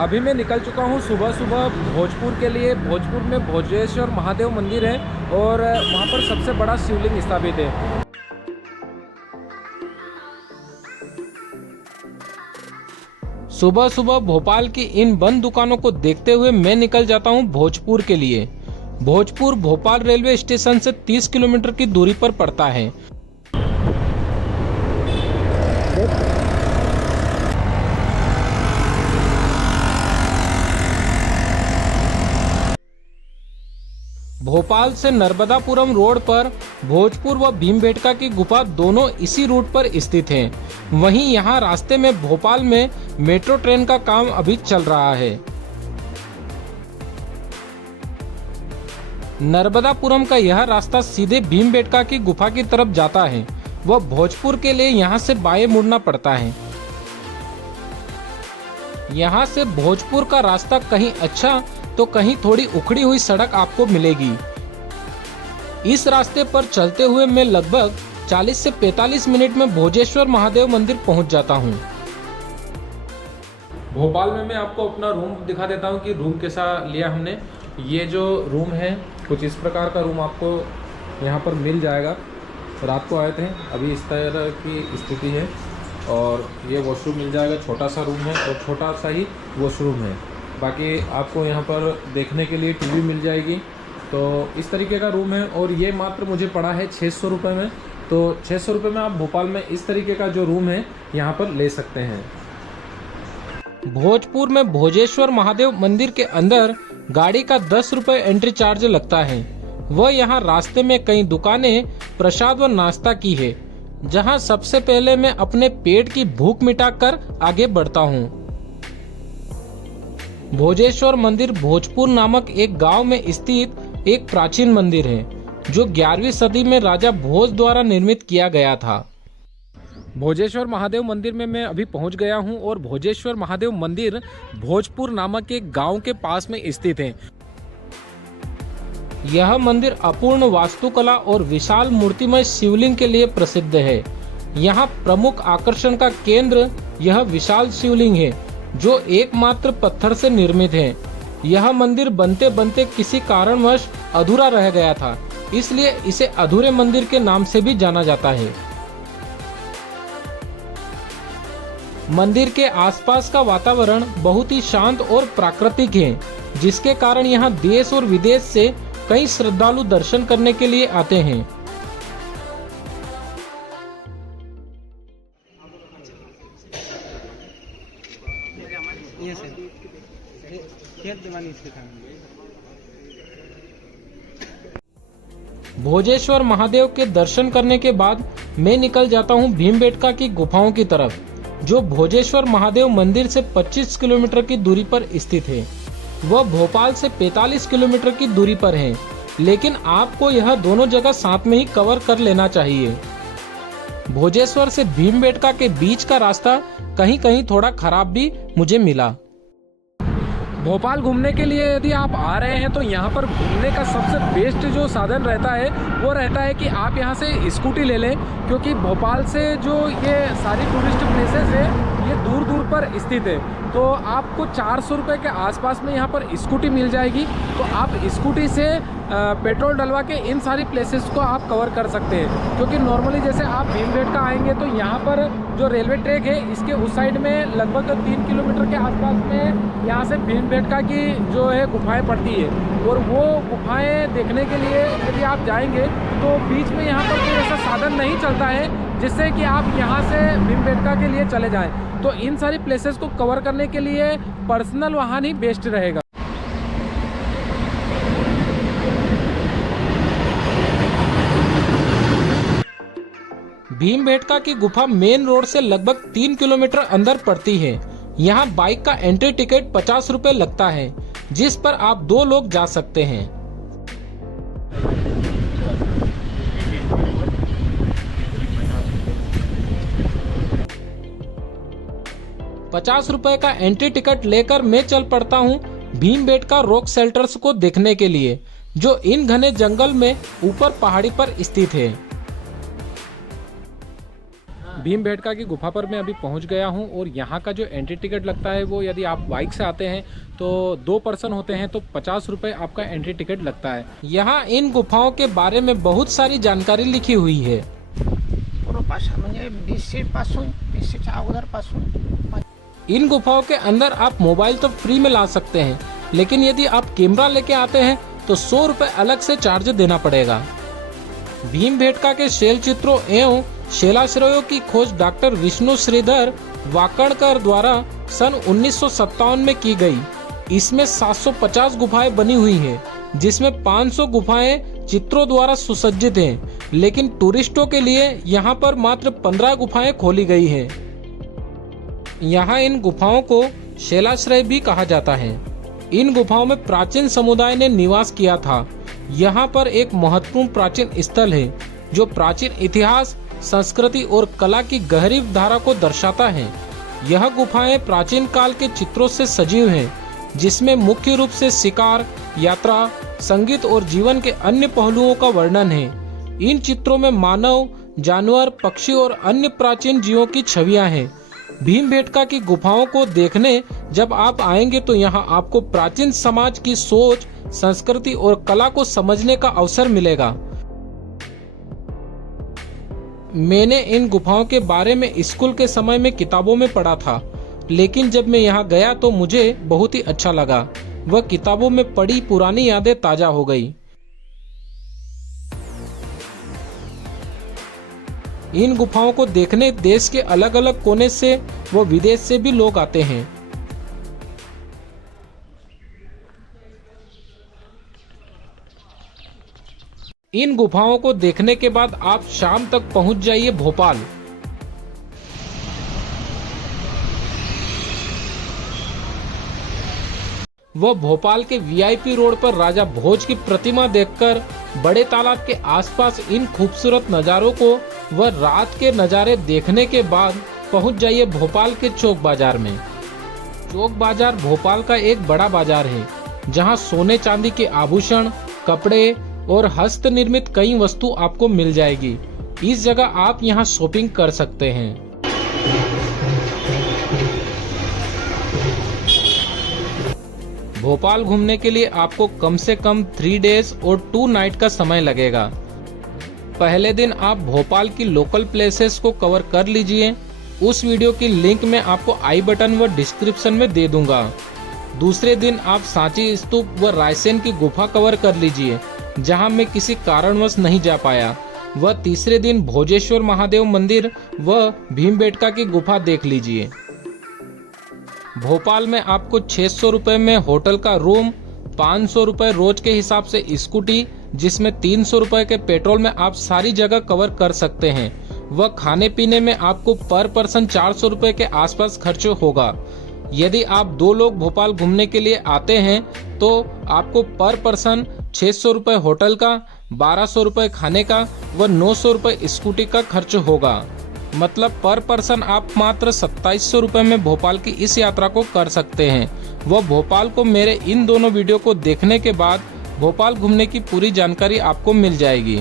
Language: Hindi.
अभी मैं निकल चुका हूँ सुबह सुबह भोजपुर के लिए। भोजपुर में भोजेश्वर महादेव मंदिर है और वहाँ पर सबसे बड़ा शिवलिंग स्थापित है। सुबह सुबह भोपाल की इन बंद दुकानों को देखते हुए मैं निकल जाता हूँ भोजपुर के लिए। भोजपुर भोपाल रेलवे स्टेशन से 30 किलोमीटर की दूरी पर पड़ता है। भोपाल से नर्मदापुरम रोड पर भोजपुर व भीमबेटका की गुफा दोनों इसी रूट पर स्थित हैं। वहीं यहां रास्ते में भोपाल में मेट्रो ट्रेन का काम अभी चल रहा है। नर्मदापुरम का यह रास्ता सीधे भीमबेटका की गुफा की तरफ जाता है व भोजपुर के लिए यहां से बाएं मुड़ना पड़ता है। यहां से भोजपुर का रास्ता कहीं अच्छा तो कहीं थोड़ी उखड़ी हुई सड़क आपको मिलेगी। इस रास्ते पर चलते हुए मैं लगभग 40 से 45 मिनट में भोजेश्वर महादेव मंदिर पहुंच जाता हूं। भोपाल में मैं आपको अपना रूम दिखा देता हूं कि रूम कैसा लिया हमने। ये जो रूम है कुछ इस प्रकार का रूम आपको यहां पर मिल जाएगा। रात को आए थे, अभी इस तरह की स्थिति है। और ये वॉशरूम मिल जाएगा, छोटा सा रूम है और छोटा सा ही वॉशरूम है। बाकी आपको यहाँ पर देखने के लिए टीवी मिल जाएगी। तो इस तरीके का रूम है और ये मात्र मुझे पड़ा है 600 रुपये में। तो 600 रुपये में आप भोपाल में इस तरीके का जो रूम है यहाँ पर ले सकते हैं। भोजपुर में भोजेश्वर महादेव मंदिर के अंदर गाड़ी का 10 रुपये एंट्री चार्ज लगता है। वह यहाँ रास्ते में कई दुकानें प्रसाद व नाश्ता की है, जहाँ सबसे पहले मैं अपने पेट की भूख मिटाकर आगे बढ़ता हूँ। भोजेश्वर मंदिर भोजपुर नामक एक गांव में स्थित एक प्राचीन मंदिर है, जो 11वीं सदी में राजा भोज द्वारा निर्मित किया गया था। भोजेश्वर महादेव मंदिर में मैं अभी पहुंच गया हूं और भोजेश्वर महादेव मंदिर भोजपुर नामक एक गांव के पास में स्थित है। यह मंदिर अपूर्ण वास्तुकला और विशाल मूर्तिमय शिवलिंग के लिए प्रसिद्ध है। यहाँ प्रमुख आकर्षण का केंद्र यह विशाल शिवलिंग है, जो एकमात्र पत्थर से निर्मित है। यह मंदिर बनते बनते किसी कारणवश अधूरा रह गया था, इसलिए इसे अधूरे मंदिर के नाम से भी जाना जाता है। मंदिर के आसपास का वातावरण बहुत ही शांत और प्राकृतिक है, जिसके कारण यहाँ देश और विदेश से कई श्रद्धालु दर्शन करने के लिए आते हैं। भोजेश्वर महादेव के दर्शन करने के बाद मैं निकल जाता हूं भीमबेटका की गुफाओं की तरफ, जो भोजेश्वर महादेव मंदिर से 25 किलोमीटर की दूरी पर स्थित है। वह भोपाल से 45 किलोमीटर की दूरी पर है, लेकिन आपको यह दोनों जगह साथ में ही कवर कर लेना चाहिए। भोजेश्वर से भीमबेटका के बीच का रास्ता कहीं कहीं थोड़ा खराब भी मुझे मिला। भोपाल घूमने के लिए यदि आप आ रहे हैं तो यहाँ पर घूमने का सबसे बेस्ट जो साधन रहता है वो रहता है कि आप यहाँ से स्कूटी ले लें, क्योंकि भोपाल से जो ये सारी टूरिस्ट प्लेसेस है ये दूर दूर पर स्थित है। तो आपको 400 रुपये के आसपास में यहाँ पर स्कूटी मिल जाएगी। तो आप स्कूटी से पेट्रोल डलवा के इन सारी प्लेसेस को आप कवर कर सकते हैं। क्योंकि नॉर्मली जैसे आप भीमबेटका आएंगे तो यहाँ पर जो रेलवे ट्रैक है इसके उस साइड में लगभग 3 किलोमीटर के आसपास में यहाँ से भीमबेटका की जो है गुफाएं पड़ती है। और वो गुफाएं देखने के लिए यदि आप जाएंगे तो बीच में यहाँ पर कोई ऐसा साधन नहीं चलता है जिससे कि आप यहाँ से भीमबेटका के लिए चले जाएं। तो इन सारी प्लेसेस को कवर करने के लिए पर्सनल वाहन ही बेस्ट रहेगा। भीमबेटका की गुफा मेन रोड से लगभग 3 किलोमीटर अंदर पड़ती है। यहाँ बाइक का एंट्री टिकट 50 रुपए लगता है, जिस पर आप 2 लोग जा सकते हैं। ₹50 का एंट्री टिकट लेकर मैं चल पड़ता हूँ भीमबेटका रॉक शेल्टर्स को देखने के लिए, जो इन घने जंगल में ऊपर पहाड़ी पर स्थित है। भीमबेटका की गुफा पर मैं अभी पहुंच गया हूं और यहां का जो एंट्री टिकट लगता है वो यदि आप बाइक से आते हैं तो 2 पर्सन होते हैं तो 50 रुपये आपका एंट्री टिकट लगता है। यहां इन गुफाओं के बारे में बहुत सारी जानकारी लिखी हुई है। म्हणजे 20च्या अगोदरपासून इन गुफाओं के अंदर आप मोबाइल तो फ्री में ला सकते हैं, लेकिन यदि आप कैमरा लेके आते हैं तो 100 रुपये अलग से चार्ज देना पड़ेगा। भीमबेटका के शैल चित्रों एवं शैलाश्रयों की खोज डॉक्टर विष्णु श्रीधर वाकणकर द्वारा सन 1957 में की गई। इसमें 750 गुफाएं बनी हुई हैं, जिसमें 500 गुफाएं चित्रों द्वारा सुसज्जित हैं, लेकिन टूरिस्टों के लिए यहाँ पर मात्र 15 गुफाएं खोली गई हैं। यहाँ इन गुफाओं को शैलाश्रय भी कहा जाता है। इन गुफाओं में प्राचीन समुदाय ने निवास किया था। यहाँ पर एक महत्वपूर्ण प्राचीन स्थल है जो प्राचीन इतिहास, संस्कृति और कला की गहरी धारा को दर्शाता है। यह गुफाएं प्राचीन काल के चित्रों से सजी हुई हैं, जिसमें मुख्य रूप से शिकार, यात्रा, संगीत और जीवन के अन्य पहलुओं का वर्णन है। इन चित्रों में मानव, जानवर, पक्षी और अन्य प्राचीन जीवों की छवियां हैं। भीमबेटका की गुफाओं को देखने जब आप आएंगे तो यहाँ आपको प्राचीन समाज की सोच, संस्कृति और कला को समझने का अवसर मिलेगा। मैंने इन गुफाओं के बारे में स्कूल के समय में किताबों में पढ़ा था, लेकिन जब मैं यहाँ गया तो मुझे बहुत ही अच्छा लगा। वह किताबों में पढ़ी पुरानी यादें ताजा हो गई। इन गुफाओं को देखने देश के अलग अलग कोने से व विदेश से भी लोग आते हैं। इन गुफाओं को देखने के बाद आप शाम तक पहुंच जाइए भोपाल। वह भोपाल के वीआईपी रोड पर राजा भोज की प्रतिमा देखकर बड़े तालाब के आसपास इन खूबसूरत नज़ारों को व रात के नज़ारे देखने के बाद पहुंच जाइए भोपाल के चौक बाजार में। चौक बाजार भोपाल का एक बड़ा बाजार है, जहां सोने चांदी के आभूषण, कपड़े और हस्त निर्मित कई वस्तु आपको मिल जाएगी। इस जगह आप यहां शॉपिंग कर सकते हैं। भोपाल घूमने के लिए आपको कम से कम 3 डेज और 2 नाइट का समय लगेगा। पहले दिन आप भोपाल की लोकल प्लेसेस को कवर कर लीजिए। उस वीडियो की लिंक मैं आपको आई बटन व डिस्क्रिप्शन में दे दूंगा। दूसरे दिन आप सांची स्तूप व रायसेन की गुफा कवर कर लीजिए, जहां मैं किसी कारणवश नहीं जा पाया। व तीसरे दिन भोजेश्वर महादेव मंदिर व भीमबेटका की गुफा देख लीजिए। भोपाल में आपको 600 रुपये में होटल का रूम, 500 रुपये रोज के हिसाब से स्कूटी, जिसमें 300 रुपये के पेट्रोल में आप सारी जगह कवर कर सकते हैं। वह खाने पीने में आपको पर पर्सन 400 रुपये के आसपास खर्च होगा। यदि आप 2 लोग भोपाल घूमने के लिए आते हैं तो आपको पर पर्सन 600 रुपये होटल का, 1200 रुपये खाने का व 900 रुपये स्कूटी का खर्च होगा। मतलब पर पर्सन आप मात्र 2700 रुपये में भोपाल की इस यात्रा को कर सकते हैं। वह भोपाल को मेरे इन दोनों वीडियो को देखने के बाद भोपाल घूमने की पूरी जानकारी आपको मिल जाएगी।